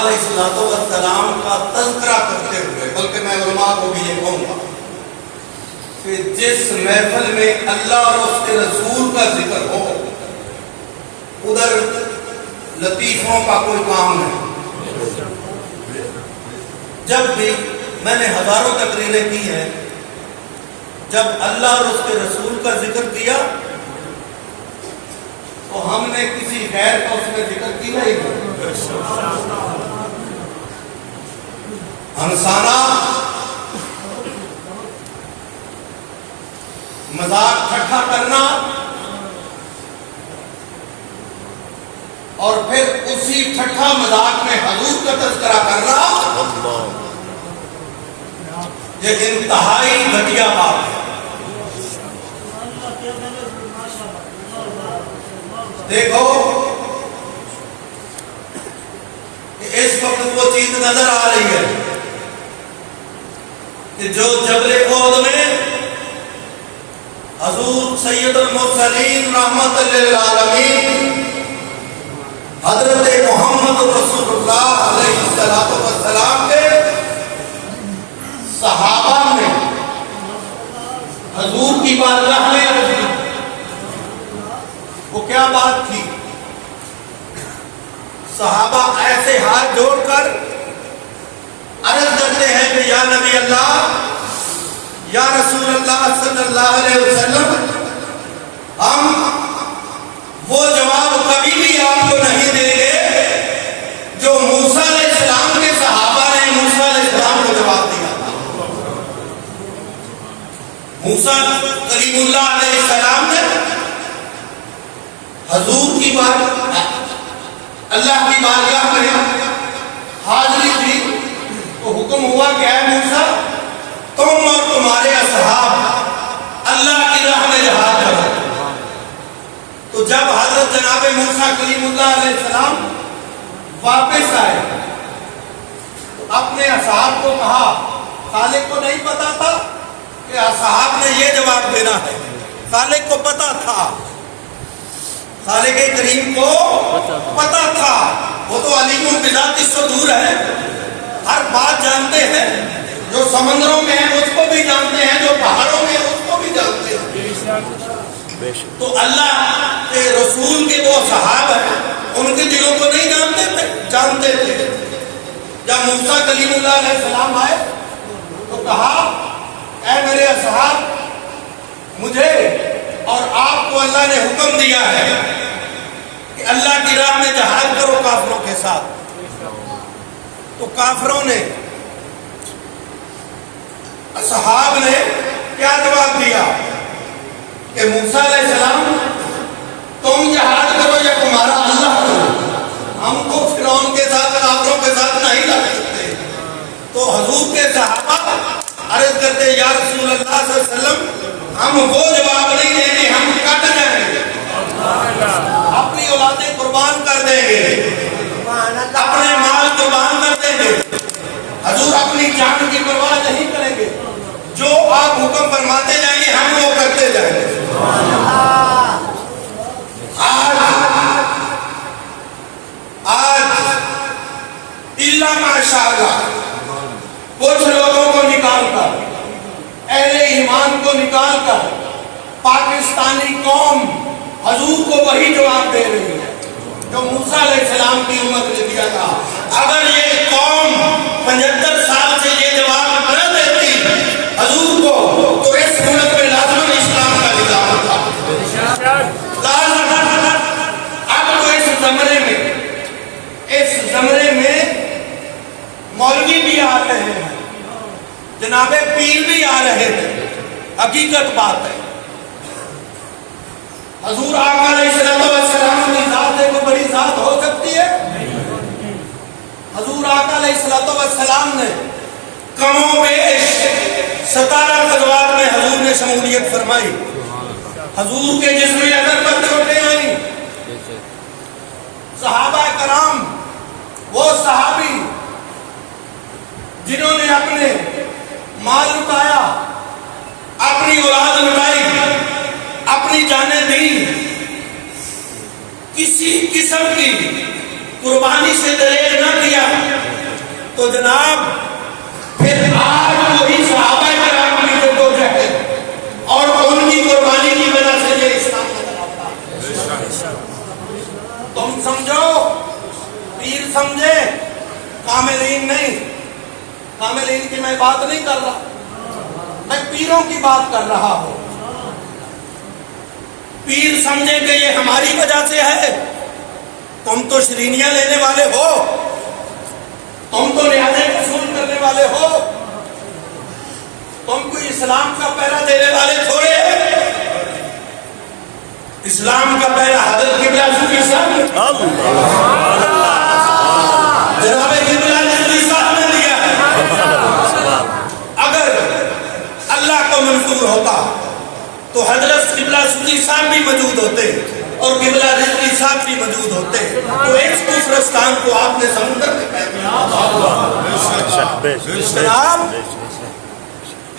علیہ السلام کا تذکرہ کرتے ہوئے، بلکہ میں علماء کو بھی یہ کہوں گا کہ جس محفل میں اللہ اور اس کے رسول کا ذکر ہو ادھر لطیفوں کا کوئی کام نہیں۔ جب بھی میں نے ہزاروں تقریریں کی ہیں، جب اللہ اور اس کے رسول کا ذکر کیا تو ہم نے کسی غیر کا اس میں ذکر کیا ہی نہیں۔ ہنسانا، مذاق ٹھٹھا کرنا اور پھر اسی ٹھٹھا مذاق میں حضور کا تذکرہ کرنا، یہ انتہائی گھٹیا بات ہے۔ دیکھو کہ اس وقت وہ چیز نظر آ رہی ہے کہ جو جبل احد میں حضور سید المرسلین رحمت للعالمین حضرت محمد رسول اللہ علیہ السلام کے صحابہ نے حضور کی بارگاہ میں عرض کی، وہ کیا بات تھی؟ صحابہ ایسے ہاتھ جوڑ کر عرض کرتے ہیں کہ یا نبی اللہ، یا رسول اللہ صلی اللہ علیہ وسلم، ہم وہ جواب کبھی بھی آپ کو نہیں دیں گے جو موسیٰ علیہ السلام کے صحابہ نے موسیٰ علیہ السلام کو جواب دیا تھا۔ موسیٰ کلیم اللہ علیہ السلام نے حضور کی بات اللہ کی بارگاہ میں حاضری تھی تو حکم ہوا کہ اے موسیٰ، تم اور تمہارے اصحاب اللہ کی راہ میں جہاد کرو۔ تو جب حضرت جناب موسیٰ کلیم اللہ علیہ السلام واپس آئے تو اپنے اصحاب کو کہا، خالق کو نہیں پتا تھا کہ اصحاب نے یہ جواب دینا ہے، خالق کو پتا تھا، خالق کریم کو پتا تھا، وہ تو علیم بذات الصدور ہے، ہر بات جانتے ہیں، جو سمندروں میں ہیں اس کو بھی جانتے ہیں، جو پہاڑوں میں ہیں اس کو بھی جانتے ہیں۔ تو اللہ کے رسول کے وہ صحابہ ہیں، ان کے دلوں کو نہیں جانتے تھے، جانتے تھے۔ جب موسیٰ کلیم اللہ علیہ السلام آئے تو کہا، اے میرے اصحاب، مجھے اور آپ کو اللہ نے حکم دیا ہے کہ اللہ کی راہ میں جہاد کرو کافروں کے ساتھ۔ تو کافروں نے، اصحاب نے کیا جواب دیا کہ موسیٰ علیہ السلام، تم جہاد کرو یا تمہارا اللہ کرو، ہم کو فرعون کے ساتھ کافروں کے ساتھ نہیں لڑ سکتے۔ تو حضور کے صحابہ عرض کرتے، یا رسول اللہ صلی اللہ علیہ وسلم، ہم وہ جواب نہیں دیں گے، ہم کٹ جائیں گے، اپنی اولادیں قربان کر دیں گے، اپنے مال قربان کر دیں گے، حضور اپنی جان کی پرواہ نہیں کریں گے، جو آپ حکم فرماتے جائیں گے ہم وہ کرتے جائیں گے۔ آج اللہ ماشاءاللہ کچھ لوگوں کو نکال کر، اہل ایمان کو نکال کر، پاکستانی قوم حضور کو وہی جواب دے رہی ہے جو موسیٰ علیہ السلام کی امت نے دیا تھا۔ اگر یہ قوم 75 سال سے یہ جواب نہ دیتی حضور کو تو اس ملک میں لازماً اسلام کا نظام تھا۔ اب تو اس زمرے میں مولوی بھی آ رہے ہیں، جناب پیر بھی آ رہے ہیں، حقیقت بات ہے۔ حضور آقا علیہ السلام کی ذات کو بڑی ذات ہو سکتی ہے؟ حضور آقا علیہ السلام نے کم و بیش 17 غزوات میں حضور نے شمولیت فرمائی۔ حضور کے جسم اثر پر چوٹیں آئیں۔ صحابہ کرام، وہ صحابی جنہوں نے اپنے مال لٹایا، اپنی اولاد لٹائی، اپنی جانیں دی، کسی قسم کی قربانی سے دریغ نہ کیا، تو جناب پھر آج وہی صحابہ کرام کی جو جہد اور ان کی قربانی کی وجہ سے یہ اسلام نظر آتا ہے. تم سمجھو، پیر سمجھے، کاملین نہیں. کاملین کی میں بات نہیں کر رہا، میں پیروں کی بات کر رہا ہوں. پیر سمجھے کہ یہ ہماری وجہ سے ہے. تم تو شرینیاں لینے والے ہو، تم تو ریاضیں وصول کرنے والے ہو، تم کوئی اسلام کا پہرا دینے والے تھوڑے. اسلام کا پہرا حضرت قبلہ صوفی صاحب جناب قبلہ صوفی صاحب نے دیا ہے. اگر اللہ کو منظور ہوتا تو حضرت قبلہ صوفی صاحب بھی موجود ہوتے اور قبلہ رضوی صاحب بھی موجود ہوتے، تو ایک دوسرستان کو آپ نے سمندر میں پھینک دیا.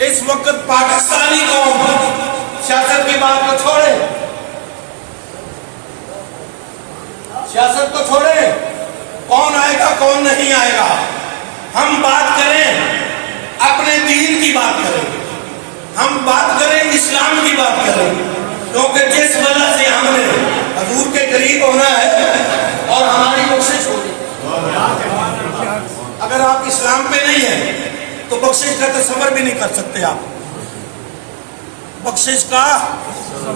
اس وقت پاکستانی قوم سیاست کی بات کو چھوڑے، سیاست کو چھوڑے، کون آئے گا کون نہیں آئے گا. ہم بات کریں اپنے دین کی بات کریں، ہم بات کریں اسلام کی بات کریں، کیونکہ جس وجہ سے ہم نے حضور کے قریب ہونا ہے اور ہماری بخشش ہوگی. اگر آپ اسلام پہ نہیں ہیں تو بخشش کا تصور بھی نہیں کر سکتے. آپ بخشش کا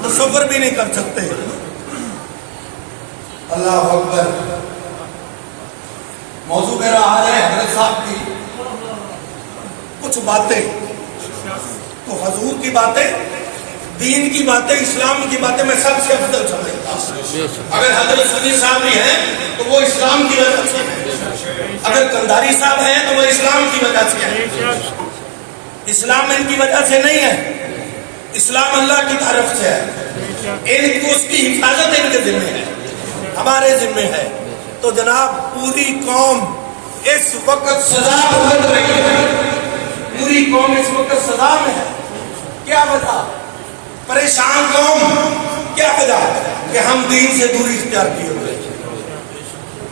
تصور بھی نہیں کر سکتے. اللہ اکبر. موضوع میرا آج ہے حضرت صاحب کی کچھ باتیں. تو حضور کی باتیں، دین کی باتیں، اسلام کی باتیں میں سب سے افضل سمجھتا ہوں. اگر حضرت صوفی صاحب بھی ہیں تو وہ اسلام کی وجہ سے ہیں، اگر قندھاری صاحب ہیں تو وہ اسلام کی وجہ سے ہیں. اسلام ان کی وجہ سے نہیں ہے، اسلام اللہ کی طرف سے ہے. ان کو اس کی حفاظت ان کے ذمہ ہے، ہمارے ذمہ ہے. تو جناب پوری قوم اس وقت سزا بھگت رہی ہے، پوری قوم اس وقت سزا میں ہے. کیا وجہ؟ پریشان قوم. کیا وجہ؟ کہ ہم دین سے دوری اختیار کیے ہوئے،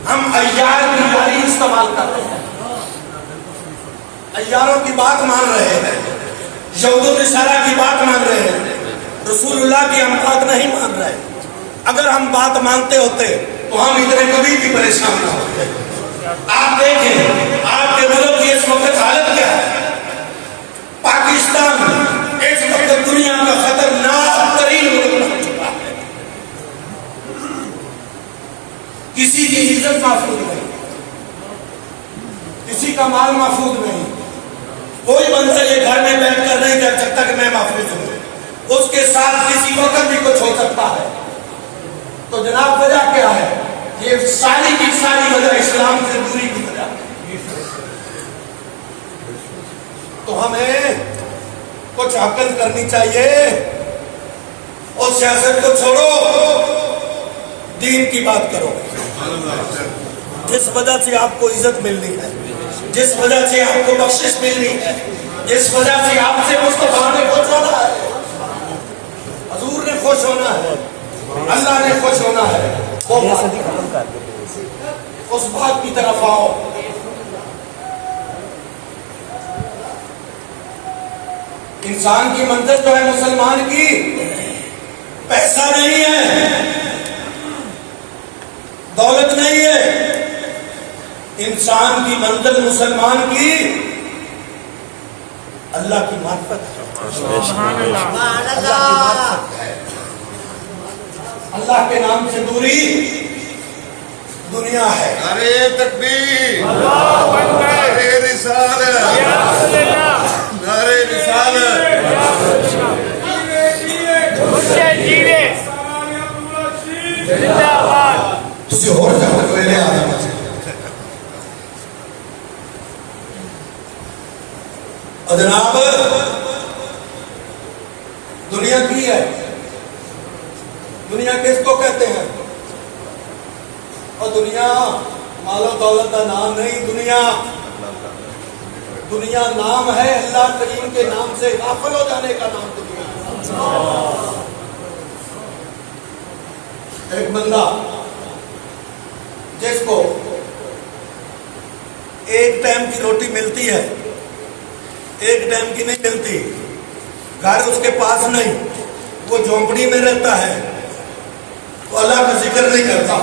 ہم عیار کی گاڑی استعمال کر رہے ہیں، عیاروں کی بات مان رہے ہیں، یہود و نصارہ کی بات مان رہے ہیں، رسول اللہ کی ہم بات نہیں مان رہے. اگر ہم بات مانتے ہوتے تو ہم اتنے کبھی بھی پریشان نہ ہوتے. آپ دیکھیں آپ کے ملک کی اس وقت حالت کیا ہے. پاکستان اس وقت دنیا کا خطرناک ترین ملک بن چکا ہے. کسی کی عزت محفوظ نہیں، کسی کا مال محفوظ نہیں. کوئی بندہ یہ گھر میں بیٹھ کر نہیں کہہ سکتا کہ میں محفوظ ہوں. اس کے ساتھ کسی وقت بھی کچھ ہو سکتا ہے. تو جناب وجہ کیا ہے؟ یہ ساری کی ساری وجہ اسلام سے دوری کی وجہ. تو ہمیں کچھ عقل کرنی چاہیے اور سیاست کو چھوڑو، دین کی بات کرو. جس وجہ سے آپ کو عزت ملنی ہے، جس وجہ سے آپ کو بخشش ملنی ہے، جس وجہ سے آپ سے مصطفیٰ نے خوش ہونا ہے، حضور نے خوش ہونا ہے، اللہ نے خوش ہونا ہے، وہ اس بات کی طرف آؤ. انسان کی منزل جو ہے مسلمان کی پیسہ نہیں ہے، دولت نہیں ہے. انسان کی منزل مسلمان کی اللہ کی معرفت ہے. اللہ کے نام سے دوری دنیا ہے. نعرہ تکبیر، نعرہ رسالت، نعرہ رسالت. تسی اور جاؤ پہلے آ جاؤ. اور جناب دنیا کی ہے، دنیا کس کو کہتے ہیں؟ اور دنیا مال و دولت کا نام نہیں. دنیا نام ہے اللہ کریم کے نام سے غافل ہو جانے کا نام دنیا ہے. ایک بندہ جس کو ایک ٹائم کی روٹی ملتی ہے، ایک ٹائم کی نہیں ملتی، گھر اس کے پاس نہیں، وہ جھونپڑی میں رہتا ہے تو اللہ کا ذکر نہیں کرتا،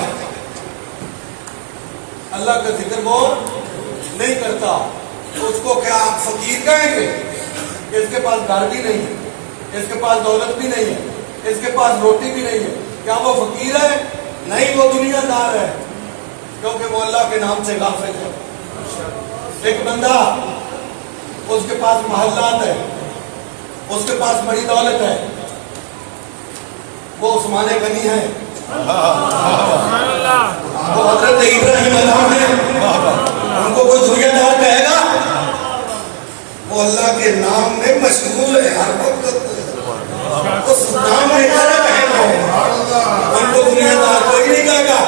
اللہ کا ذکر وہ نہیں کرتا، تو اس کو کیا آپ فقیر کہیں گے؟ اس کے پاس گھر بھی نہیں ہے، اس کے پاس دولت بھی نہیں ہے، اس کے پاس روٹی بھی نہیں ہے، کیا وہ فقیر ہے؟ نہیں، وہ دنیا دار ہے، کیونکہ وہ اللہ کے نام سے غافل ہے۔ ایک بندہ اس کے پاس محلات ہے، اس کے پاس بڑی دولت ہے، وہ عثمان غنی ہے، وہ حضرت ابراہیم ادھم ہے، ان کو کوئی دنیا دار کہے گا؟ وہ اللہ کے نام میں مشغول ہے، ہر وقت اس نام میں ان کو دنیا دار کوئی نہیں کہے گا۔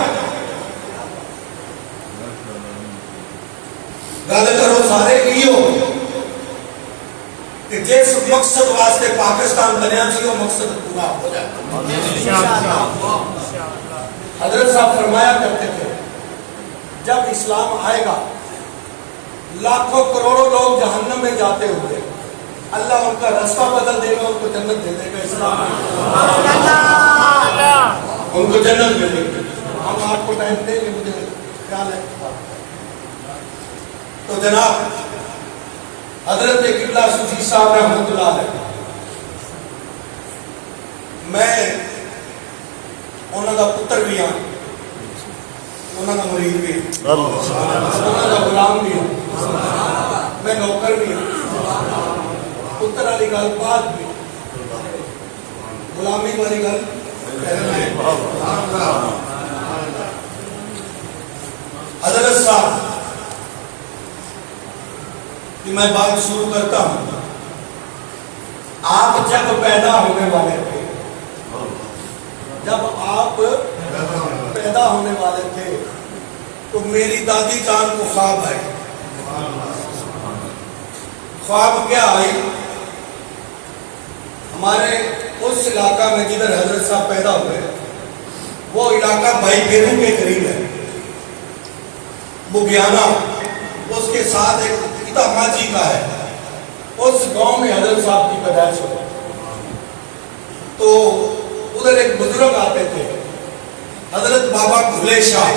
گل کرو سارے ایو کہ جس مقصد واسطے پاکستان بنیا سی وہ مقصد پورا ہو جائے۔ حضرت صاحب فرمایا کرتے تھے جب اسلام آئے گا لاکھوں کروڑوں لوگ جہنم میں جاتے ہوئے اللہ ان کا راستہ بدل دے گا، ان کو جنت دے دے گا، اسلام ان کو جنت دے دے گا۔ ہم آپ کو ٹائم دیں گے، مجھے خیال ہے۔ تو جناب حضرت قبلہ صوفی صاحب رحمۃ اللہ علیہ، میں انہوں کا پتر بھی ہوں، انہوں کا مرید بھی ہوں، انہوں کا غلام بھی ہوں، میں نوکر بھی ہوں، پتر والی گل بات بھی، غلامی والی گل حضرت صاحب کہ میں بات شروع کرتا ہوں۔ آپ جب پیدا ہونے والے تھے، جب آپ پیدا ہونے والے تھے تو میری دادی جان کو خواب آئی۔ خواب کیا آئی؟ ہمارے اس علاقہ میں جدھر حضرت صاحب پیدا ہوئے وہ علاقہ بھائی گیروں کے قریب ہے، بگیانہ، اس کے ساتھ ایک ماجی کا ہے، اس گاؤں میں حضرت صاحب کی پیدائش ہوئی۔ تو ادھر ایک بزرگ آتے تھے حضرت بابا بھولے شاہ،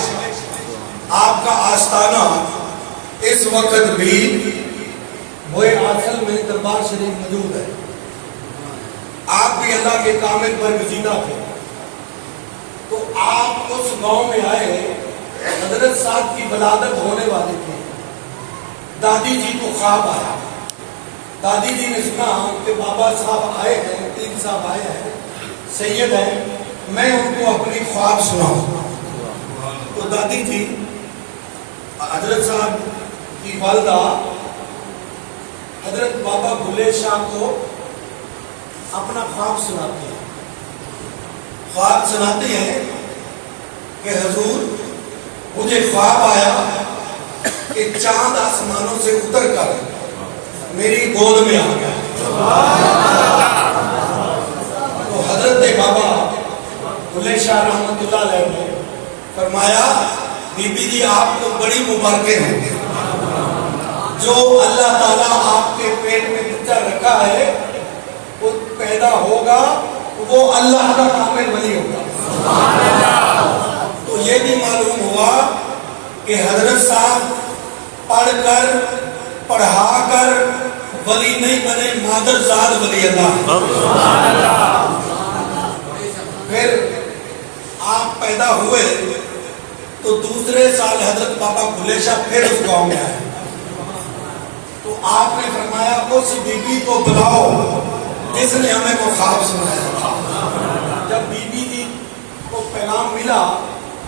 آپ کا آستانہ اس وقت بھی بھوئے آنچل میں دربار شریف موجود ہے۔ آپ بھی اللہ کے کامل برگزیدہ تھے، تو آپ اس گاؤں میں آئے، حضرت صاحب کی ولادت ہونے والی تھی۔ دادی جی کو خواب آیا، دادی جی نے سنا کہ بابا صاحب آئے ہیں، پیر صاحب آئے ہیں، سید ہیں، میں ان کو اپنی خواب سناؤں۔ تو دادی جی حضرت صاحب کی والدہ حضرت بابا بھولے شاہ کو اپنا خواب سناتی ہیں۔ خواب سناتی ہیں کہ حضور مجھے خواب آیا کہ چاند آسمانوں سے اتر کر میری گود میں آ گیا۔ تو حضرت بابا بھولے شاہ رحمۃ اللہ علیہ نے فرمایا بی بی جی آپ کو بڑی مبارکیں ہیں، جو اللہ تعالیٰ آپ کے پیٹ میں بچہ رکھا ہے وہ پیدا ہوگا، وہ اللہ کا کامل ولی ہوگا۔ تو یہ بھی معلوم ہوا کہ حضرت صاحب پڑھ کر پڑھا کر ولی نہیں بنے، مادر زاد ولی اللہ۔ پھر آپ پیدا ہوئے تو دوسرے سال حضرت بابا بھولے شاہ پھر اس گاؤں میں آئے، تو آپ نے فرمایا اس بی بی کو بلاؤ جس نے ہمیں وہ خواب سنایا تھا۔ جب بی بی جی کو پیغام ملا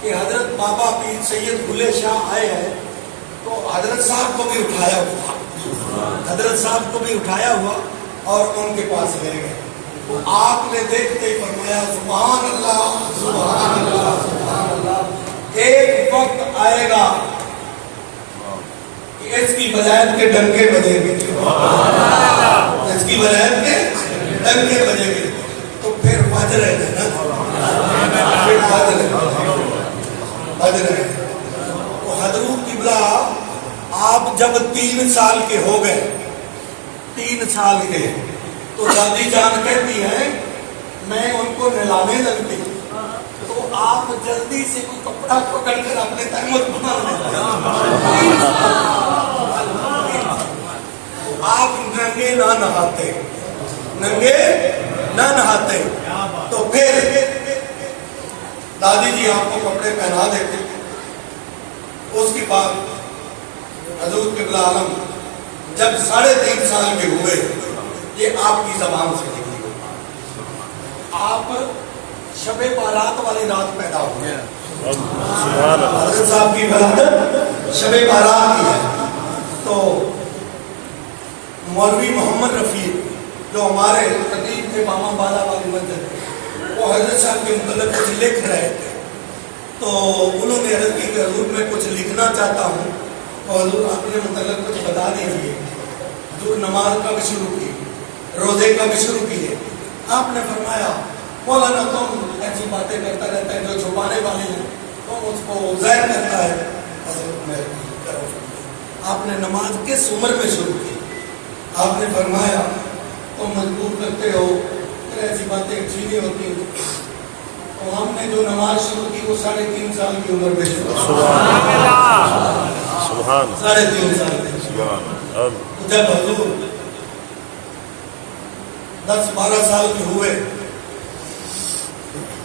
کہ حضرت بابا پیر سید بھولے شاہ آئے ہیں، تو حضرت صاحب کو بھی اٹھایا ہوا، حضرت صاحب کو بھی اٹھایا ہوا اور ان کے پاس لے گئے۔ تو آپ نے دیکھتے ہی فرمایا سبحان اللہ سبحان اللہ سبحان اللہ، ایک وقت آئے گا کہ اس کی ولایت کے ڈنکے بجیں گے، اس کی ولایت کے ڈنکے بجیں گے، تو پھر بج رہے تھے نا، پھر بج رہے۔ تو حضرت قبلہ آپ آپ جب 3 سال کے ہو گئے 3 سال کے تو دادی جان کہتی ہیں میں ان کو نہلانے لگتی تو آپ جلدی سے کوئی کپڑا پکڑ کر اپنے تہمت بنا لیں تو آپ ننگے نہ نہاتے تو پھر دادی جی آپ کو کپڑے پہنا دیتے. اس کے بعد حضور قبلہ عالم جب 3.5 سال کے ہوئے یہ آپ کی زبان سے نکلی. آپ شب بارات والی رات پیدا ہوئے. حضرت صاحب کی ولادت شب بارات کی ہے. تو مولوی محمد رفیع جو ہمارے خطیب تھے ماما بالا والی مسجد وہ حضرت صاحب کے متعلق کچھ لکھ رہے تھے. تو انہوں نے عرض کی کہ حضور میں کچھ لکھنا چاہتا ہوں اور حضور اپنے متعلق کچھ بتا دیجیے. حضور نماز کا بھی شروع کی, روزے کا بھی شروع کیے. آپ نے فرمایا مولانا تم ایسی باتیں کرتا رہتا ہے جو چھپانے والی ہیں تم اس کو ظاہر کرتا ہے. حضرت میں آپ نے نماز کس عمر میں شروع کی؟ آپ نے فرمایا تم مجبور کرتے ہو پھر ایسی باتیں اچھی نہیں ہوتی. تو ہم نے جو نماز شروع کی وہ 3.5 سال کی عمر میں شروع کی. 3.5 سال میں. جب حضور 10-12 سال کے ہوئے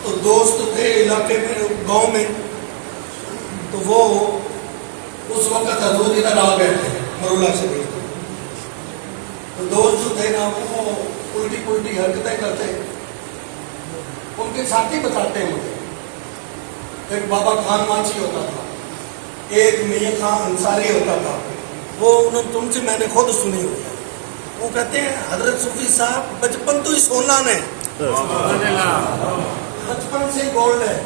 تو دوست تھے علاقے میں گاؤں میں تو وہ اس وقت حضور ادھر آ گئے تھے مرولا شریف. تو دوست جو تھے نا وہ الٹی حرکتیں کرتے. ان کے ساتھی بتاتے ہیں مجھے ایک بابا خان مانچی ہوتا تھا, ایک میاں خان انصاری ہوتا تھا. وہ تم سے میں نے خود سنی ہوئی. وہ کہتے ہیں حضرت صوفی صاحب بچپن تو ہی سونا نے, بچپن سے گولڈ ہے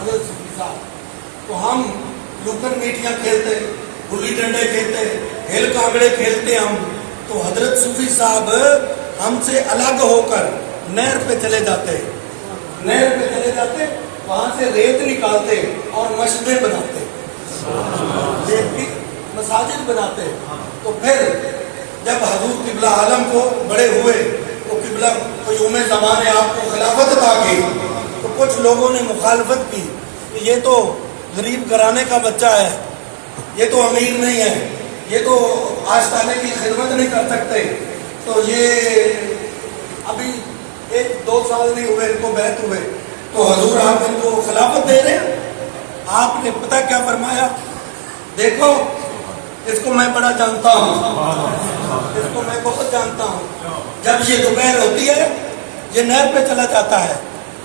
حضرت صوفی صاحب. تو ہم لوکن میٹیاں کھیلتے, گلی ڈنڈے کھیلتے, ہیل کانگڑے کھیلتے ہم. تو حضرت صوفی صاحب ہم سے الگ ہو کر نہر پہ چلے جاتے, وہاں سے ریت نکالتے اور مسجدیں بناتے, مساجد بناتے. تو پھر جب حضور قبلہ عالم کو بڑے ہوئے تو قبلہ قیوم زمان نے آپ کو خلافت عطا کی تو کچھ لوگوں نے مخالفت کی کہ یہ تو غریب گھرانے کا بچہ ہے, یہ تو امیر نہیں ہے, یہ تو آستانے کی خدمت نہیں کر سکتے. تو یہ ابھی 1-2 سال نہیں ہوئے ان کو بیعت ہوئے تو حضور آپ ان کو خلافت دے رہے ہیں. آپ نے پتہ کیا فرمایا؟ دیکھو اس کو میں بڑا جانتا ہوں, اس کو میں بہت جانتا ہوں. جب یہ دوپہر ہوتی ہے یہ نہر پہ چلا جاتا ہے,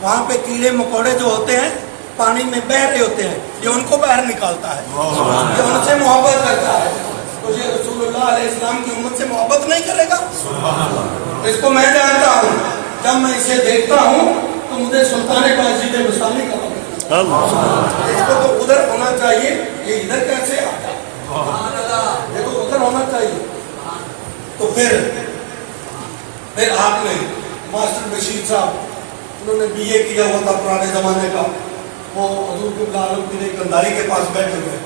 وہاں پہ کیڑے مکوڑے جو ہوتے ہیں پانی میں بہہ رہے ہوتے ہیں, یہ ان کو باہر نکالتا ہے, یہ ان سے محبت کرتا ہے. تو یہ رسول اللہ علیہ السلام کی امت سے محبت نہیں کرے گا؟ اس کو میں جانتا ہوں. جب میں اسے دیکھتا ہوں تو مجھے سلطان باجید مستانی کا اس کو تو ادھر ہونا چاہیے, یہ ادھر کیسے آتا, یہ تو ادھر ہونا چاہیے. تو پھر آپ نے ماسٹر بشیر صاحب انہوں نے BA کیا ہوا تھا پرانے زمانے کا, وہ حضور قبلہ عالم کی کنداری کے پاس بیٹھے ہوئے.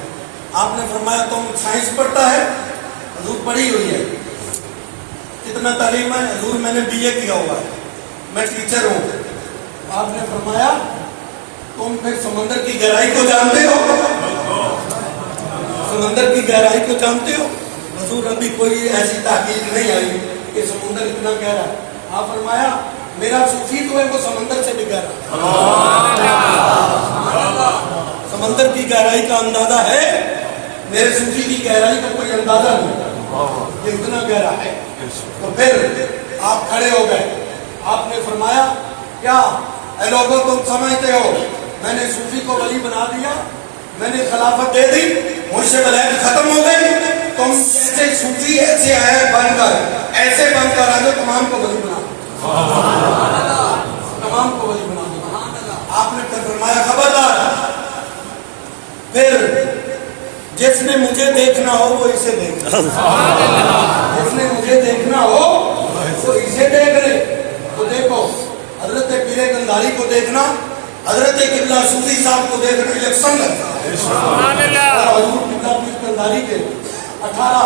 آپ نے فرمایا تم سائنس پڑھتا ہے؟ حضور پڑھی ہوئی ہے. کتنا تعلیم ہے؟ حضور میں نے BA کیا ہوا ہے, میں ٹیچر ہوں. آپ نے فرمایا تم پھر سمندر کی گہرائی کو جانتے ہو؟ سمندر کی گہرائی کو جانتے ہو؟ حضور ابھی کوئی ایسی تحقیق نہیں آئی کہ سمندر اتنا گہرا ہے. آپ فرمایا میرا صوفی تو ہے وہ سمندر سے بھی گہرا. سمندر کی گہرائی کا اندازہ ہے, میرے صوفی کی گہرائی کا کوئی اندازہ نہیں, یہ اتنا گہرا ہے. تو پھر آپ کھڑے ہو گئے. آپ نے فرمایا کیا اے لوگوں تم سمجھتے ہو میں نے صوفی کو ولی بنا دیا, میں نے خلافت دے دی, مجھ سے ولایت ختم ہو گئی. تم جیسے صوفی ایسے آئے بن کر آ جاؤ, تمام کو ولی بنا دو, تمام کو ولی بنا دو. آپ نے پھر فرمایا خبردار, پھر جس نے مجھے دیکھنا ہو وہ اسے دیکھنا, جس نے مجھے دیکھنا ہو وہ اسے دیکھ لے. تو دیکھو حضرت پیر گنداری کو دیکھنا, حضرت قبلہ صوفی صاحب کو دیکھنا یکساں لگتا ہے. اور حضور قبلہ پیر گنداری کے 18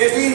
18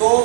2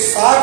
7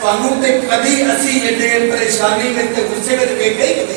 ਤੁਹਾਨੂੰ ਤੇ ਕਦੀ ਅਸੀਂ ਇਹਦੇ ਪਰੇਸ਼ਾਨੀ ਵਿੱਚ ਤੇ ਗੁੱਸੇ ਵਿੱਚ ਵੇਖੇ ਹੀ ਕਦੇ,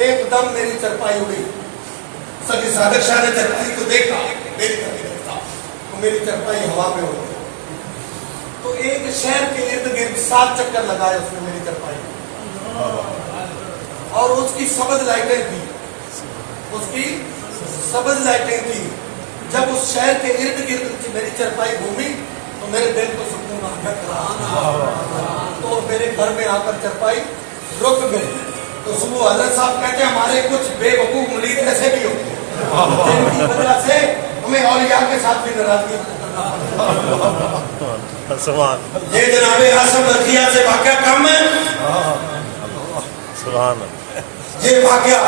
ایک دم میری چرپائی اڑی. سید صادق شاہ نے چرپائی کو دیکھا تو میری چرپائی ہوا میں اڑ گئی. تو ایک شہر کے ارد گرد 7 چکر لگائے اس نے میری چرپائی اور اس کی سبز لائٹیں تھی. جب اس شہر کے ارد گرد میری چرپائی گھومی تو میرے دل کو سکون آ گیا. تو میرے گھر میں آ کر چرپائی رک گئی. تو صبح حضرت صاحب کہتے ہیں ہمارے کچھ بے وقوف مرید ایسے بھی ہوتے ہیں جن کی وجہ سے ہمیں اولیاء کے ساتھ بھی ناراضگی سبحان یہ جناب اعظم رضیہ سے واقعہ کم ہے. سبحان یہ واقعہ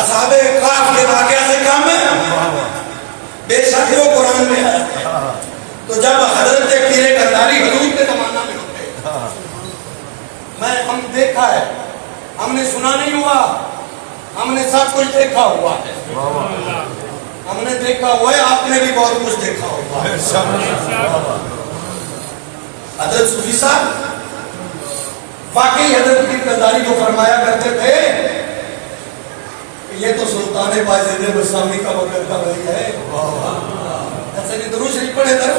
اصحاب کہف کے واقعہ سے کم ہے. بے شک وہ قرآن میں ہے. تو جب حضرت پیر کنداری حضور کے زمانہ میں ہوتے ہم دیکھا ہے, ہم نے سنا نہیں ہوا, ہم نے سب کچھ دیکھا ہوا ہے. ہم نے دیکھا ہوا ہے, آپ نے بھی بہت کچھ دیکھا ہوا ہے. حضرت صوفی صاحب واقعی حضرت پیر کنداری جو فرمایا کرتے تھے کہ یہ تو سلطان باجد بسامی کا وقت کا ولی ہے. ایسے نہیں درود شریف پڑھے در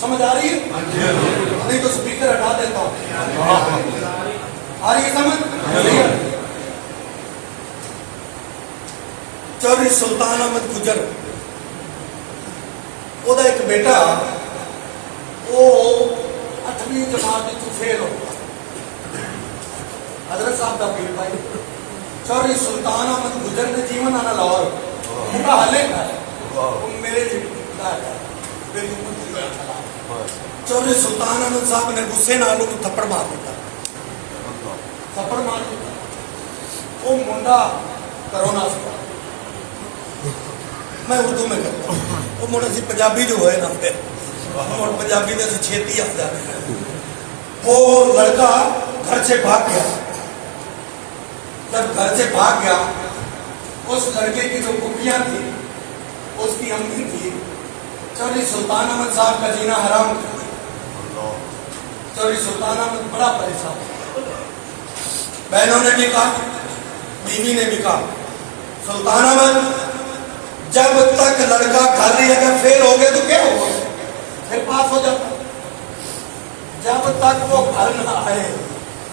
سمجھ آ رہی ہے؟ نہیں تو سپیکر ہٹا دیتا ہوں. آ رہی ہے سمجھ؟ چوری سلطان احمد گجر وہ دا ایک بیٹا وہ 8ویں جماعت میں فیل ہو گیا. حضرت صاحب دا پیر بھائی چوری سلطان احمد گجر نے جیون آنا لاہور ان کا حلے کا ہے میرے چوری سلطان احمد صاحب نے غصے نالوں کو تھپڑ مار دیتا. وہ منڈا کرونا سے میں اردو میں کرتا ہوں. وہ منڈا سی پنجابی جو ہے نا پھر پنجابی میں سے چھیتی آ جاتی ہے. وہ لڑکا گھر سے بھاگ گیا. جب گھر سے بھاگ گیا اس لڑکے کی جو کپیاں تھی اس کی امی تھی چوری سلطان احمد صاحب کا جینا حرام کر دیا. چوری سلطان احمد بڑا پریشان, بہنوں نے بھی کہا, بیوی نے بھی کہا, سلطان احمد جب تک لڑکا خالی اگر فیل ہو گئے تو کیا ہوگا, پھر پاس ہو جاتا. جب تک وہ گھر نہ آئے,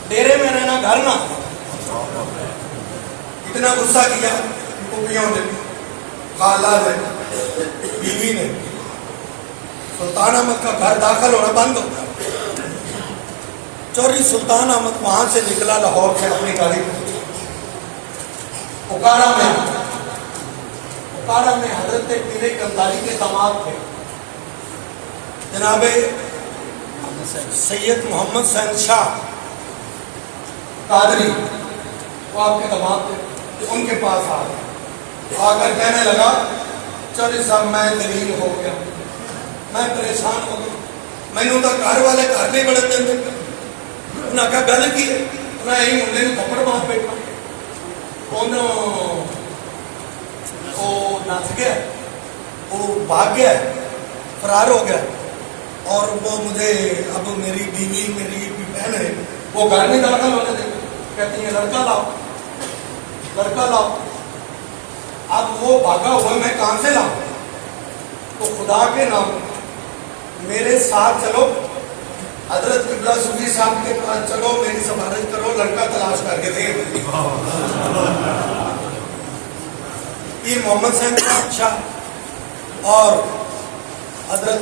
ڈیرے میں رہنا گھر نہ آئے. اتنا غصہ کیا کپیوں نے, خالہ نے, بیوی نے. سلطان احمد کا گھر داخل ہونا بند ہوتا. چوری سلطان احمد وہاں سے نکلا لاہور سے اپنی گاڑی اکاڑا میں حضرت پیر کنداری کے داماد تھے جناب سید محمد حسین شاہ قادری. وہ آپ کے داماد تھے. ان کے پاس آ کر کہنے لگا چوری صاحب میں دلیل ہو گیا, میں پریشان ہو گیا, مینوں تو گھر والے گھر نہیں بڑھن دیں. انہیں کہا گل کی ہے, میں یہی منڈے کو تھپڑ مار بیٹھا. وہ نس گیا, وہ بھاگ گیا, فرار ہو گیا. اور وہ مجھے اب میری بیوی میری بہن ہے وہ گھر میں داخل ہونے دے, کہتی ہیں لڑکا لاؤ لڑکا لاؤ. اب وہ بھاگا ہوا میں کہاں سے لاؤں؟ تو خدا کے نام میرے ساتھ چلو, حضرت قبلہ صوفی صاحب کے پاس چلو, میری سفارش کرو, لڑکا تلاش کر کے دے. پیر محمد حسین شاہ اور حضرت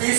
20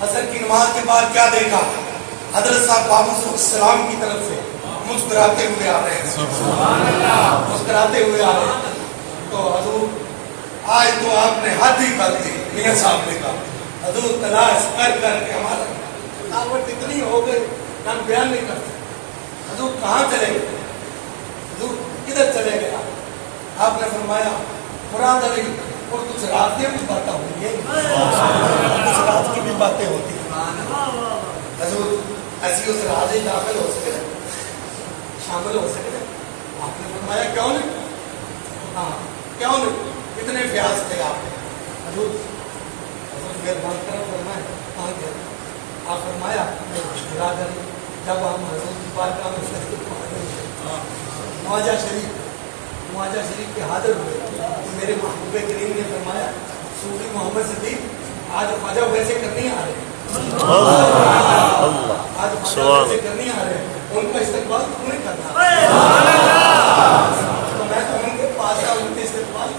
حسن کی نماز کے بعد کیا دیکھا؟ حضرت صاحب بابو السلام کی طرف سے مسکراتے ہوئے آ رہے ہیں، مسکراتے ہوئے آ رہے ہیں. تو حضور آج تو آپ نے حد ہی کر دی. میاں صاحب نے کہا حضور تلاش کر کر کے ہمارا دعوت اتنی ہو گئی کہ ہم بیان نہیں کرتے. حضور کہاں چلے گئے؟ حضور کدھر چلے گئے؟ آپ نے فرمایا مراد علی اور کچھ رات کی بھی باتیں ہوئی ہیں، کچھ رات کی بھی باتیں ہوتی ہیں. حضور ایسی اس راز ہی داخل ہو سکے، شامل ہو سکے. آپ نے فرمایا کیوں نہیں؟ ہاں کیوں نہیں؟ اتنے پیاس تھے آپ. حضور مہربان کرم فرمائے کہاں گئے؟ آپ فرمایا مراد علی جب ہم حضور کی بارگاہ میں شریف معاجہ شریف کے حاضر ہوئے تو میرے محبوب کریم نے فرمایا صوفی محمد صدیق آج خواجہ ویسے کرنے آ رہے ہیں، آج خواجہ ویسے کرنے آ رہے ہیں، ان کا استقبال تو نہیں کرنا. تو میں تو ان کے پاس آ ان کے استقبال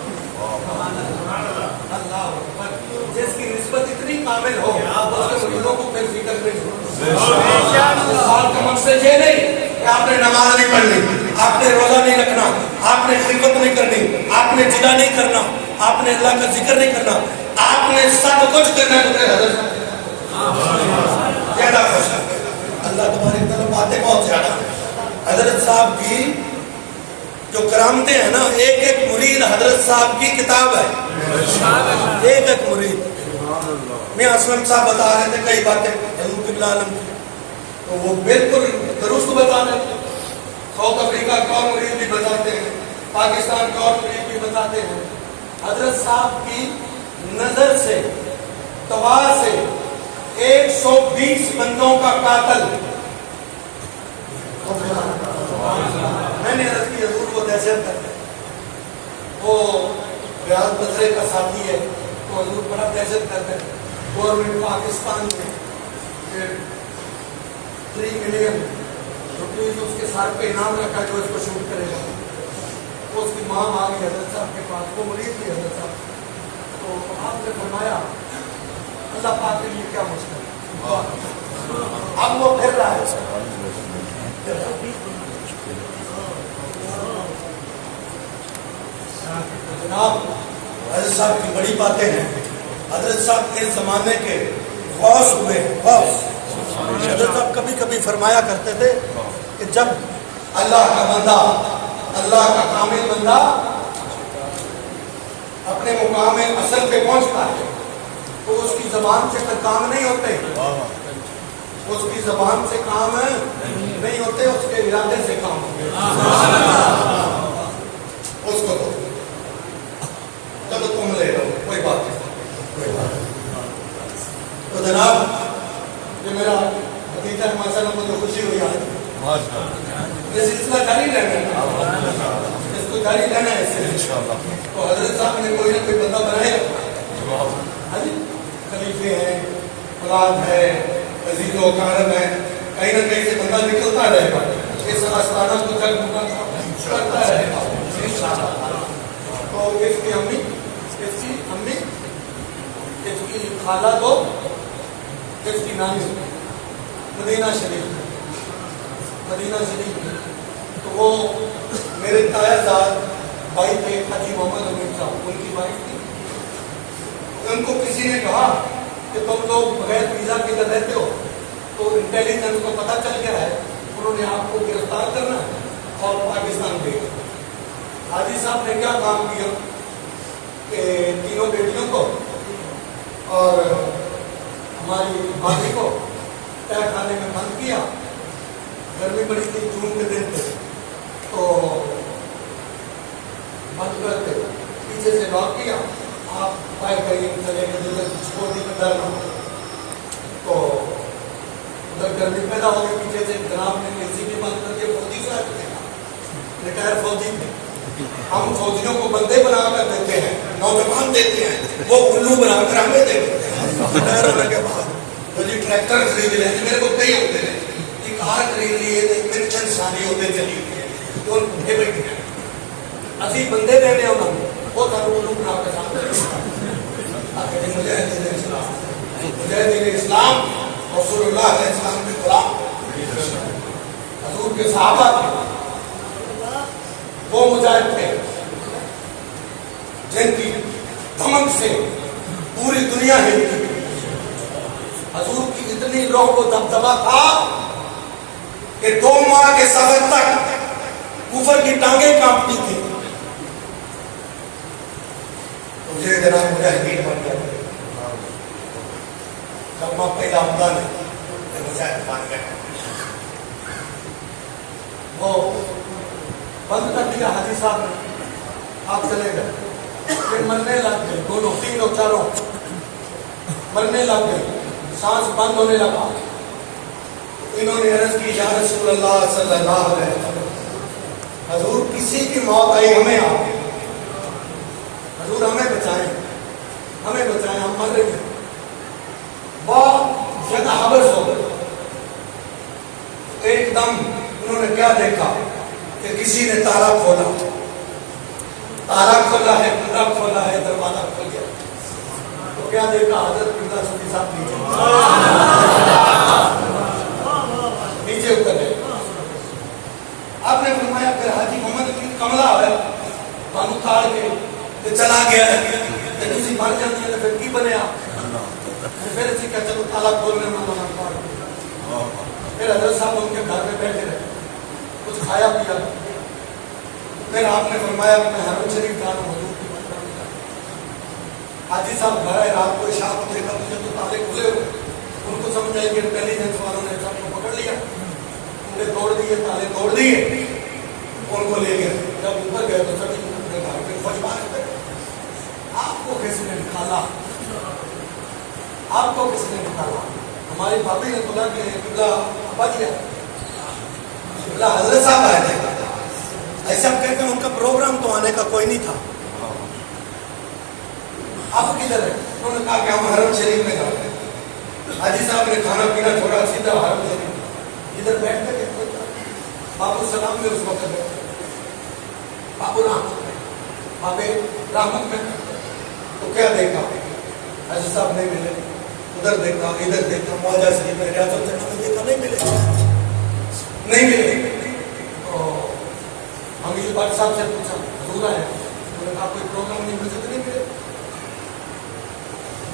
اللہ اکبر. جس کی نسبت اتنی کامل ہو اس کے مریضوں کو پھر فکر نہیں ہو. سال کا مقصد یہ نہیں کہ آپ نے نماز نہیں پڑھنی، آپ نے روزہ نہیں رکھنا، آپ نے خلوت نہیں کرنی، آپ نے جدا نہیں کرنا، آپ نے اللہ کا ذکر نہیں کرنا، آپ نے سب کچھ کرنا ہے. تو حضرت زیادہ خوش ہے اللہ تبارک تعالیٰ. باتیں بہت زیادہ. حضرت صاحب کی جو کرامتیں ہیں نا، ایک ایک مرید حضرت صاحب کی کتاب ہے، ایک ایک مرید. میاں اسلم صاحب بتا رہے تھے کئی باتیں حضور قبلہ عالم کی، تو وہ بالکل درست بتا رہے تھے. ساؤتھ افریقہ کا اور مرید بھی بتاتے ہیں، پاکستان کا اور مرید بھی بتاتے ہیں. حضرت صاحب کی نظر سے توا سے 120 بندوں کا قاتل. میں نے عرض کی حضور کو دہشت کرتے وہ ریاض بصرے کا ساتھی ہے تو حضور بڑا دہشت کرتے ہیں. گورنمنٹ پاکستان میں 3 ملین روپیز اس کے ساتھ پہ انعام رکھا جو اس کو شوٹ کرے گا. اس کی ماں آ گئی حضرت صاحب کے پاس، وہ مرید تھی حضرت صاحب. تو آپ نے فرمایا اللہ پاک کے لیے کیا مشکل. اب وہ پھر رہا ہے. جناب حضرت صاحب کی بڑی باتیں ہیں. حضرت صاحب کے زمانے کے غوث ہوئے غوث. حضرت صاحب کبھی کبھی فرمایا کرتے تھے کہ جب اللہ کا بندہ، اللہ کا کامل بندہ اپنے مقام اصل پہ پہنچتا ہے تو اس کی زبان سے پھر کام نہیں ہوتے، اس کی زبان سے کام نہیں ہوتے، اس کے ارادے سے کام ہوتے. اس کو تو چلو تم لے لو، کوئی بات نہیں، کوئی بات نہیں. تو جناب یہ میرا بھتیجا ہے، ماشاء اللہ مجھے خوشی ہوئی آج. یہ سلسلہ جاری رہنا ہے، اس کو جاری رہنا ہے. تو حضرت صاحب نے کوئی نہ کوئی بندہ بنائے رکھا. خلیفے ہیں، اولاد ہے، عزیز و اقارب ہے، کہیں نہ کہیں سے بندہ نکلتا رہے گا. اس آستانہ کو جگمگا کرتا رہے گا. تو اس کی امی، اس کی خالہ دو، اس کی نانی مدینہ شریف. تو وہ میرے تایا زاد بھائی تھے حاجی محمد امین صاحب، ان کی وائف تھی. ان کو کسی نے کہا کہ تم لوگ بغیر ویزا کے ادھر رہتے ہو تو انٹیلیجنس کو پتہ چل گیا ہے، انہوں نے آپ کو گرفتار کرنا ہے اور پاکستان بھیجا. حاجی صاحب نے کیا کام کیا کہ تینوں بیٹیوں کو اور ہماری بھابھی کو تہ خانے میں بند کیا. گرمی بڑی تھی، جون کے دن تھے، تو بند کر کے پیچھے سے لاک کیا. آپ باہر گئے چلے گئے چھوٹی میں ڈرنا، تو ادھر گرمی پیدا ہو گئی. پیچھے سے جناب نے اے سی بھی بند کر کے فوجی سے ریٹائر فوجی تھے. ہم فوجیوں کو بندے بنا کر دیتے ہیں، نوجوان دیتے ہیں، وہ الو بنا کر ہمیں دے دیتے ہیں. ریٹائر ہونے کے بعد فوجی ٹریکٹر خرید لیں. میرے کو کئی ہوتے ہیں، یہ کار خرید لیے، پینشن شادی ہوتے چلی گئی، تو بھے بیٹھے ہیں. اسی بندے دینے انہوں نے وہ الو بنا کر سامنے مجھے مجاہدین اسلام رسول اللہ علیہ السلام کے غلام حضور کے صحابہ تھے، وہ مجاہد تھے جن کی دھمک سے پوری دنیا ہلتی تھی۔ حضور کی اتنی روح و دبدبا تھا کہ 2 ماہ کے سفر تک کفر کی ٹانگیں کانپتی تھی۔ مجھے جناب مجاہدین بن گیا، جب میں پہلا عمدہ نے مجاہد بن گیا، وہ بند کر دیا حاجی صاحب نے، آپ چلے گئے، پھر مرنے لگ گئے، دونوں تینوں چاروں مرنے لگ گئے، سانس بند ہونے لگا۔ انہوں نے عرض کی، یا رسول اللہ صلی اللہ علیہ وسلم، حضور کسی کی موت آئی ہمیں آ، حضور ہمیں بچائیں، ہمیں بچائیں، ہم مر رہے ہیں۔ بہت زیادہ حبس ہو گئے۔ ایک دم انہوں نے کیا دیکھا کہ کسی نے تالا کھولا، تالا کھولا ہے، پردہ کھولا ہے، دروازہ کھل گیا۔ تو کیا دیکھا؟ حضرت مرزا صوفی صاحب نیچے اتر گئے۔ آپ نے فرمایا پھر حاجی محمد کی کملا ہے بانو تھاڑ کے تے چلا گیا ہے تے تسی مر جاندی ہے تے پھر کی بنیا؟ پھر اسی کہ چلو تالا کھولنے میں نہ پڑ۔ پھر حضرت صاحب ان کے گھر میں بیٹھے رہے، کچھ کھایا پیا۔ پھر آپ نے فرمایا کہ میں حرم شریف جانا ہوں، حضور کی مدد کروں گا۔ حاجی صاحب گھر آئے، رات کو عشاء کو دیکھا مجھے تو تالے کھلے ہوئے، ان کو سمجھ آئی کہ انٹیلیجنس والوں نے سب کو پکڑ لیا، انہوں نے توڑ دیے، تالے توڑ دیے، ان کو لے گئے۔ جب اوپر گئے تو سبھی اپنے گھر پہ فوجبان گئے۔ آپ کو کس نے نکالا؟ آپ کو کس نے نکالا؟ ہماری بھابھی نے بولا کہ قبلہ ابا جی ہے، قبلہ حضرت صاحب آئے تھے۔ ایسا کہتے ہیں ان کا پروگرام تو آنے کا کوئی نہیں تھا۔ آپ کدھر ہے؟ انہوں نے کہا کہ ہم حرم شریف میں جاتے ہیں۔ حاجی صاحب نے کھانا پینا چھوڑا، سیدھا حرم شریف ادھر بیٹھتے تھے۔ بابو السلام میں اس وقت بیٹھتے، بابو بابے رحمت میں۔ تو کیا دیکھا؟ حاجی صاحب نہیں ملے، ادھر دیکھا، ادھر دیکھا، معاہدہ شریف میں ریاضت میں دیکھا، نہیں ملے، نہیں ملے۔ تو ہم یہ بات صاحب سے پوچھا، حضور آئے؟ انہوں نے کہا کوئی پروگرام نہیں، مجھے تو نہیں ملے۔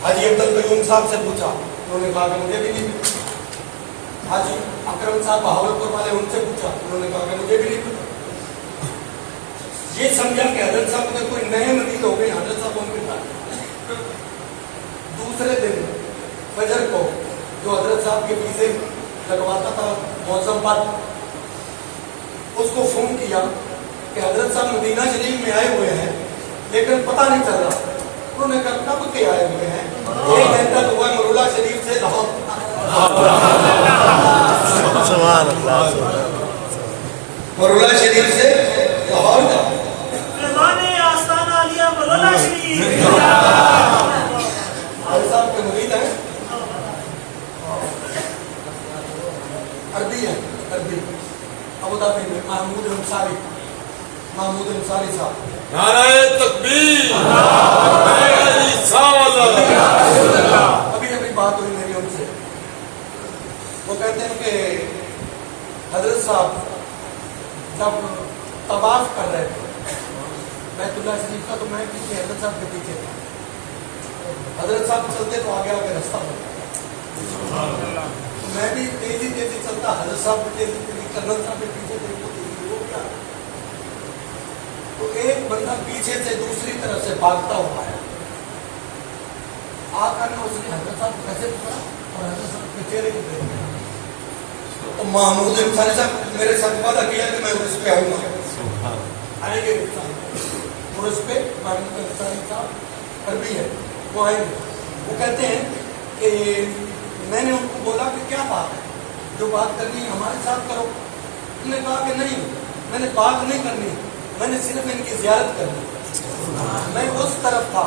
حاجی عبدالقیوم صاحب سے پوچھا، انہوں نے کہا کہ مجھے بھی نہیں ملے۔ حاجی اکرم صاحب بہاولپور والے، ان سے پوچھا، انہوں نے کہا کہ مجھے بھی نہیں ملے۔ یہ سمجھا کہ حضرت صاحب نے کوئی نئے مریض ہو گئے، حضرت صاحب ان کے ساتھ۔ دوسرے دن فجر کو جو حضرت صاحب کے ویزے لگواتا تھا موسم پر، اس کو فون کیا کہ حضرت صاحب مدینہ شریف میں آئے ہوئے ہیں لیکن پتہ نہیں چل رہا۔ انہوں نے کہا کب کے آئے ہوئے ہیں؟ 1 گھنٹہ ہوا مرولہ شریف سے لاہور۔ سبحان اللہ، مرولہ شریف سے لاہور جا۔ آستانہ عالیہ مولانا شریف حضرت صاحب کے مرید ہیں، عربی ہے، عربی، ابوظہبی میں محمود انصاری، محمود انصاری صاحب۔ نعرہ تکبیر، نعرہ رسالت۔ ابھی ابھی بات ہوئی میری ان سے، وہ کہتے ہیں کہ حضرت صاحب جب طواف کر رہے تھے بیت اللہ شریف کا، تو میں پیچھے حضرت صاحب کے پیچھے تھا۔ حضرت صاحب چلتے تو آگے آگے رستہ بنتا، میں بھی تیزی تیزی چلتا، حضرت صاحب بھی تیزی تیزی، کرنل صاحب کے پیچھے تیزی، وہ کیا؟ تو ایک بندہ پیچھے سے دوسری طرف سے بھاگتا ہوا ہے، آ کر اس نے حضرت صاحب کو کیسے پکڑا اور حضرت صاحب کے چہرے کو دیکھا۔ تو محمود انصاری صاحب میرے ساتھ وعدہ کیا کہ میں اس پہ آؤں گا، آئیں گے اور اس پہ محمود انصاری صاحب عربی ہے، وہ آئیں گے۔ وہ کہتے ہیں کہ میں نے ان کو بولا کہ کیا بات ہے، جو بات کرنی ہے ہمارے ساتھ کرو۔ انہوں نے کہا کہ نہیں، میں نے بات نہیں کرنی، میں نے صرف ان کی زیارت کرنی۔ میں اس طرف تھا